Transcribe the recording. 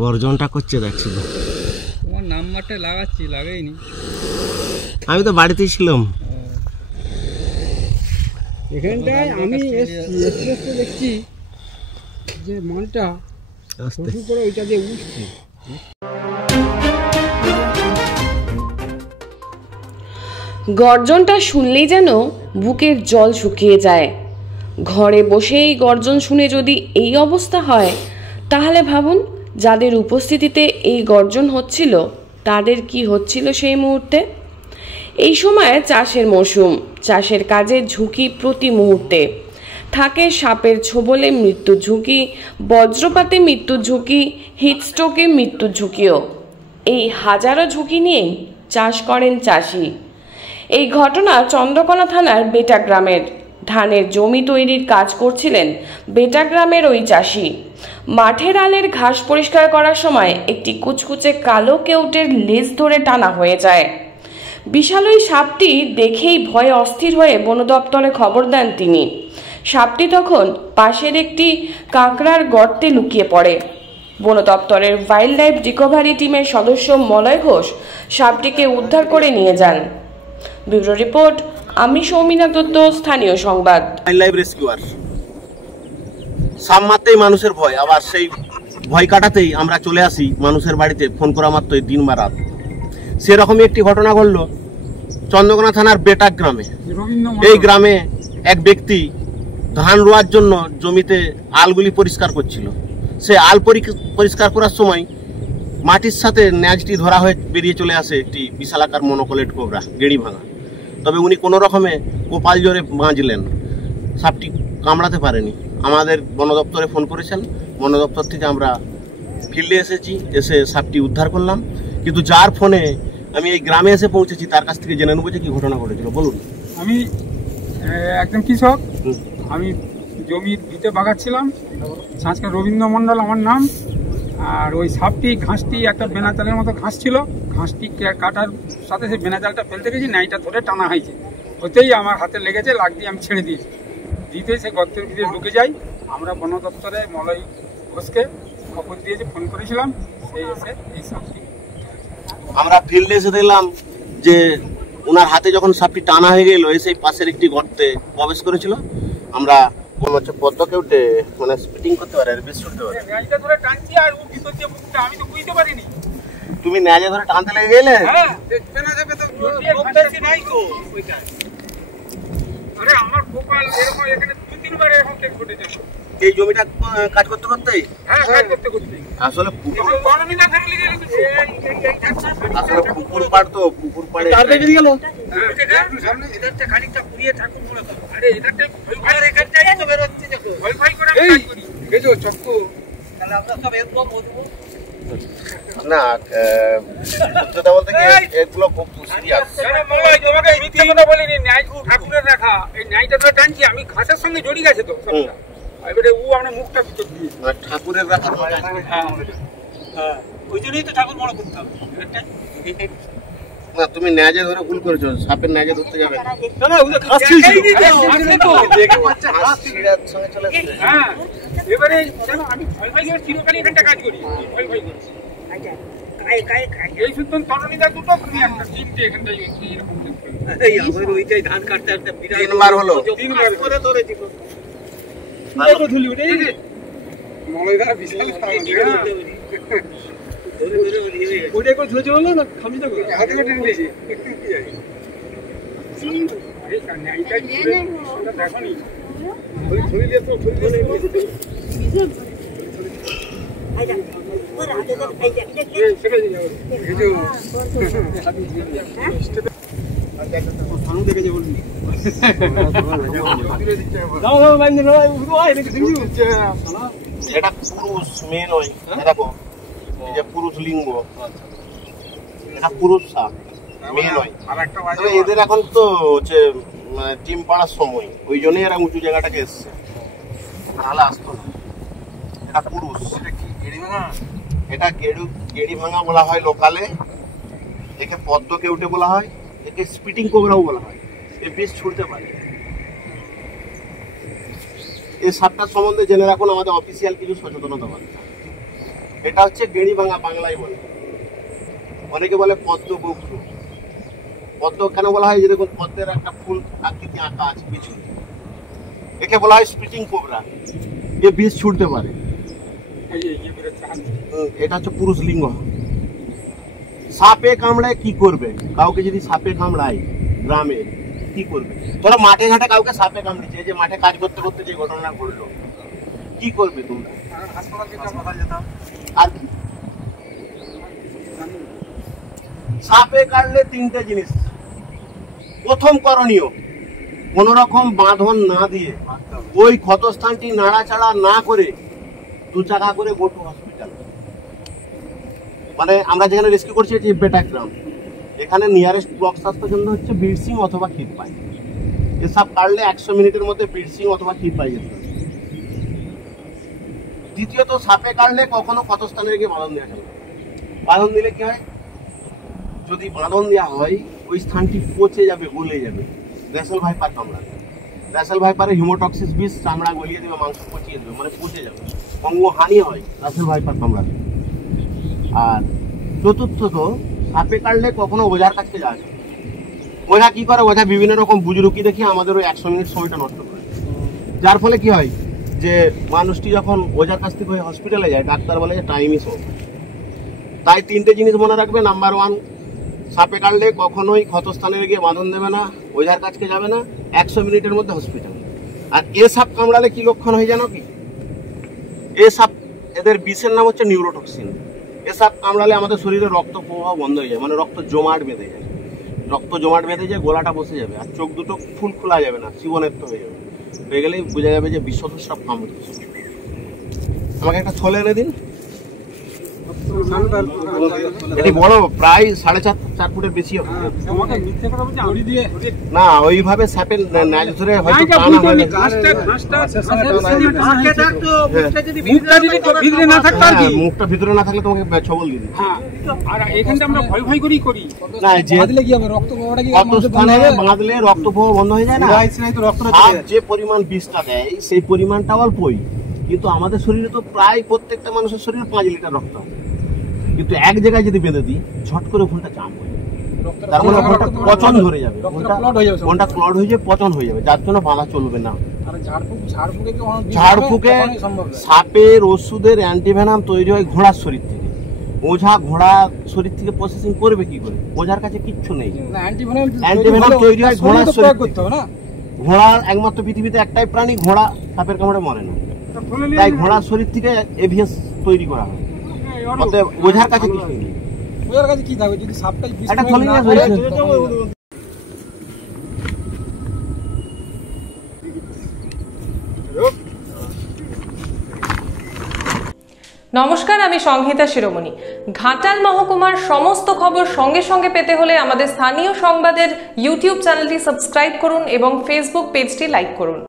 গর্জনটা করছে দেখছি তো। তোমার নাম্বারটা লাগাচ্ছি, লাগাইনি। আমি তো বাড়িতেই ছিলাম। এখানটায় আমি এক্সপ্রেসে দেখছি যে মালটা শুরু করে ওইটা দিয়ে উঠছে। গর্জনটা শুনলেই যেন বুকের জল শুকিয়ে যায়। ঘরে বসেই গর্জন শুনে যদি এই অবস্থা হয়, তাহলে ভাবুন যাদের উপস্থিতিতে এই গর্জন হচ্ছিল তাদের কি হচ্ছিল সেই মুহূর্তে। এই সময় চাষের মরশুম, চাষের কাজে ঝুঁকি প্রতি মুহূর্তে থাকে। সাপের ছোবলে মৃত্যুর ঝুঁকি, বজ্রপাতে মৃত্যুর ঝুঁকি, হিটস্ট্রোকে মৃত্যুর ঝুঁকিও। এই হাজারো ঝুঁকি নিয়েই চাষ করেন চাষি। এই ঘটনা চন্দ্রকোনা থানার বেটা গ্রামের। ধানের জমি তৈরির কাজ করছিলেন বেটা গ্রামের ওই চাষি। মাঠের আলের ঘাস পরিষ্কার করার সময় একটি কুচকুচে কালো কেউটের লেজ ধরে টানা হয়ে যায়। বিশাল ওই সাপটি দেখেই ভয়ে অস্থির হয়ে বন দপ্তরে খবর দেন তিনি। সাপটি তখন পাশের একটি কাঁকড়ার গর্তে লুকিয়ে পড়ে। বন দপ্তরের ওয়াইল্ড লাইফ রিকভারি টিমের সদস্য মলয় ঘোষ সাপটিকে উদ্ধার করে নিয়ে যান। ব্যুরো রিপোর্ট, আমি সৌমিনা দত্ত, স্থানীয় সংবাদ। Wild life rescuer. সাপ মারতেই মানুষের ভয়, আবার সেই ভয় কাটাতেই আমরা চলে আসি মানুষের বাড়িতে ফোন করা মাত্রই দিন বা রাত। সেরকমই একটি ঘটনা ঘটল চন্দ্রকোনা থানার বেটা গ্রামে। এই গ্রামে এক ব্যক্তি ধান রোয়ার জন্য জমিতে আলগুলি পরিষ্কার করছিল। সে আল পরিষ্কার করার সময় মাটির সাথে ন্যাজটি ধরা হয়ে বেরিয়ে চলে আসে একটি বিশালাকার মনোকলেট কোবরা, গেড়ি ভাঙা। তবে উনি কোনো রকমে কপাল জোরে বাঁচলেন, সাপটি কামড়াতে পারেনি। আমাদের বন দপ্তরে ফোন করেছেন, বন দপ্তর থেকে আমরা ফিল্ডে এসেছি, এসে সাপটি উদ্ধার করলাম। কিন্তু যার ফোনে আমি এই গ্রামে এসে পৌঁছেছি তার কাছ থেকে জেনে নেবো যে কি ঘটনা ঘটেছিল। বলুন। আমি একজন কৃষক, আমি জমির ভিটে বাগাচ্ছিলাম। সংস্কার রবীন্দ্র মণ্ডল আমার নাম। আর ওই সাপটি ঘাসটি একটা বেনাচালের মতো ঘাস ছিল, ঘাসটি কাটার সাথে সেই বেনাচালটা ফেলতে গেছি, নাইটা ধরে টানা হয়েছে। ওতেই আমার হাতে লেগেছে, লাগ দিয়ে আমি ছেড়ে দিয়েছি। দিতে সে গর্তের ভিতরে ঢুকে যাই। আমরা বন দপ্তরে মলয় ঘোষকে খবর দিয়েছি, ফোন করেছিলাম, সেই এসে এই সাপটি। আমরা ফিল্ডে এসে দেখলাম যে ওনার হাতে যখন সাপটি টানা হয়ে গেল, সেই পাশের একটি গর্তে প্রবেশ করেছিল। আমরা মনে হচ্ছে পদ্ম কেউটে মানে স্পিটিং করতে পারে, আর বেশ করতে পারে। ন্যাজটা ধরে টানছি আর ও ভিতর দিয়ে মুখটা, আমি তো বুঝতে পারিনি। তুমি ন্যাজে ধরে টানতে লেগে গেলে? হ্যাঁ, দেখতে না যাবে তো ঘুরতেছি নাই তো ওইটা। আরে আমার গোপাল এরকম এখানে 2-3 বার এরকম কেস ঘটেছে। এই জমিটা কাজ করতে করতেই? হ্যাঁ, কাজ করতে করতেই। আসলে যখন বনমিনা ফ্যামিলি গেল তো আসলে পুকুর পাড় তো, পুকুর পাড়ে তার দেখে গেল। সামনে এদারটা খানিকটা পুড়িয়ে ঠাকুর মনে করো। আরে এদারটা ভয় এখানটাই তো বের হচ্ছে, দেখো ভয় করে আমি কাজ করি। এই যে চক্কু, তাহলে আমরা সব একদম মজবুত না। সত্যতা বলতে কি এগুলো খুব সিরিয়াস। মঙ্গলাই তোমাকে মিথ্যা কথা বলিনি। ন্যায় ঠাকুরের রাখা, এই ন্যায়টা ধরে টানছি আমি, ঘাসের সঙ্গে জড়িয়ে গেছে তো সবটা। এবারে ও আমরা মুখটা ভিতর দিয়ে ঠাকুরের রাখা। হ্যাঁ, ওই জন্যই তো ঠাকুর মনে করতাম। না, তুমি ন্যাজে ধরে ভুল করেছো, সাপের ন্যাজে ধরতে যাবে না। না, ওদের ঘাস ছিল তো দেখে বাচ্চা ঘাস ছিড়ার সঙ্গে চলে আসছে। হ্যাঁ, এবারে জানো আমি ভয় ভয় করে চিরকালই এখানটা কাজ করি, ভয় ভয় করি। এই শুধু তরণীটা দুটো তুমি একটা তিনটে এখানটাই এরকম এই আমাদের ওইটাই ধান কাটতে একটা বিরাট 3 বার হলো। 3 বার করে ধরেছি তো সুন্দর ধুলি উঠে গেছে। মলয়দা বিশাল খারাপ ওইটা করে ধরে চলো না, খামচিটা করে হাতে কেটে নিয়েছি। এই কান্নাইটাই সেটা দেখনি ওই ধরে দিয়ে তো ধরে এটা পুরুষ মেয়ে নয়, দেখো এই যে পুরুষ লিঙ্গ, এটা পুরুষ সাপ, মেয়ে নয়। এদের এখন তো হচ্ছে ডিম পাড়ার সময়, ওই জন্যই এরা উঁচু জায়গাটাকে এসছে, নাহলে আসতো না। এটা পুরুষ। এটা গেড়ি ভাঙা বলা হয় লোকালে, একে পদ্ম কেউটে বলা হয়, একে স্পিটিং কোবরাও বলা হয়। এ বিষ ছুটতে পারে। এই সাপটার সম্বন্ধে জেনে রাখুন, আমাদের অফিসিয়াল কিছু সচেতনতা বার্তা। এটা হচ্ছে গেড়ি ভাঙা, বাংলায় বলে। অনেকে বলে পদ্ম বকরু। পদ্ম কেন বলা হয়? যে দেখুন পদ্মের একটা ফুল আকৃতি আঁকা আছে পিছনে। একে বলা হয় স্পিটিং কোবরা। এ বিষ ছুটতে পারে। এটা হচ্ছে পুরুষ লিঙ্গ। সাপে কামড়ায় কি করবে? কাউকে যদি সাপে কামড়ায় গ্রামে কি করবে? ধরো মাঠে ঘাটে কাউকে সাপে কামড়েছে, যে মাঠে কাজ করতে করতে যে ঘটনা ঘটলো, কি করবে তোমরা? আর কি? সাপে কাটলে তিনটে জিনিস। প্রথম করণীয়, কোন রকম বাঁধন না দিয়ে ওই ক্ষতস্থানটি নাড়াচাড়া না করে 2 চাকা করে গো টু হসপিটাল। মানে আমরা যেখানে রেস্কিউ করছি হচ্ছে বেটাগ্রাম, এখানে নিয়ারেস্ট ব্লক স্বাস্থ্য কেন্দ্র হচ্ছে বীরসিং অথবা ক্ষীরপাই। এসব কাটলে 100 মিনিটের মধ্যে বীরসিং অথবা ক্ষীরপাই যেতে হবে। দ্বিতীয়ত, সাপে কাটলে কখনো ক্ষতস্থানে গিয়ে বাঁধন দেওয়া যাবে। বাঁধন দিলে কি হয়? যদি বাঁধন দেওয়া হয় ওই স্থানটি পচে যাবে, গলে যাবে। র্যাসেল ভাইপার কামড়াবে। র্যাসেল ভাইপারে হিমোটক্সিস বিষ চামড়া গলিয়ে দেবে, মাংস পচিয়ে দেবে, মানে পচে যাবে, অঙ্গহানি হয় র্যাসেল ভাইপার কামড়াবে। আর চতুর্থত, সাপে কাটলে কখনো ওঝার কাছে যাওয়া যায়। ওঝা কি করে? ওঝা বিভিন্ন রকম বুজরুকি দেখে আমাদের ওই 100 মিনিট সময়টা নষ্ট করে। যার ফলে কি হয় যে মানুষটি যখন ওঝার কাছ থেকে হসপিটালে যায়, ডাক্তার বলে যে টাইম ইজ ওভার। তাই 3টে জিনিস মনে রাখবে। নাম্বার 1, সাপে কাটলে কখনোই ক্ষতস্থানে গিয়ে বাঁধন দেবে না, ওঝার কাছে যাবে না, 100 মিনিটের মধ্যে হসপিটাল। আর এ সাপ কামড়ালে কি লক্ষণ হয়ে জানো কি? এ সাপ, এদের বিষের নাম হচ্ছে নিউরোটক্সিন। এ সাপ কামড়ালে আমাদের শরীরে রক্ত প্রবাহ বন্ধ হয়ে যায়, মানে রক্ত জমাট বেঁধে যায়। রক্ত জমাট বেঁধে যায়, গোলাটা বসে যাবে, আর চোখ দুটো ফুল খোলা যাবে না, জীবনেত্ব হয়ে যাবে। হয়ে গেলেই বোঝা যাবে যে বিষধর সাপ কামড়েছে। আমাকে একটা থলে এনে দিন। এটি বড়, প্রায় 4.5 ফুটের বেশি হবে। না, ওইভাবে সাপের ন্যাজ ধরে হয়তো টানা হয় না। মুখটা ভিতরে না থাকলে তোমাকে ছবল দিয়ে দিই। না, বাঁধলে রক্ত প্রবাহ বন্ধ হয়ে যায় না। যে পরিমাণ বিষটা দেয় সেই পরিমাণটা অল্পই, কিন্তু আমাদের শরীরে তো প্রায় প্রত্যেকটা মানুষের শরীরে 5 লিটার রক্ত হয়। কিন্তু এক জায়গায় যদি বেঁধে দিই, ঝট করে ওখানটা জাম হয়ে যাবে, তার মানে ওখানটা পচন ধরে যাবে, ওখানটা ক্লড হয়ে যাবে, পচন হয়ে যাবে। যার জন্য বাঁধা চলবে না। ঝাড়ফুঁকে সাপের ওষুধের অ্যান্টিভেনাম তৈরি হয় ঘোড়ার শরীর থেকে। ওঝা ঘোড়া শরীর থেকে প্রসেসিং করবে কি করে? ওঝার কাছে কিচ্ছু নেই। অ্যান্টিভেনাম তৈরি হয় ঘোড়ার শরীর থেকে। ঘোড়ার একমাত্র পৃথিবীতে একটাই প্রাণী ঘোড়া সাপের কামড়ে মরে না, তাই ঘোড়ার শরীর থেকে এভিএস তৈরি করা হয়। অতএব ওঝার কাছে কিছু নেই। ওঝার কাছে কি থাকবে যদি সাপটাই বিষ একটা থলি নিয়ে আসো। নমস্কার, আমি সংহিতা শিরোমণি। ঘাটাল মহকুমার সমস্ত খবর সঙ্গে সঙ্গে পেতে হলে আমাদের স্থানীয় সংবাদের ইউটিউব চ্যানেলটি সাবস্ক্রাইব করুন এবং ফেসবুক পেজটি লাইক করুন।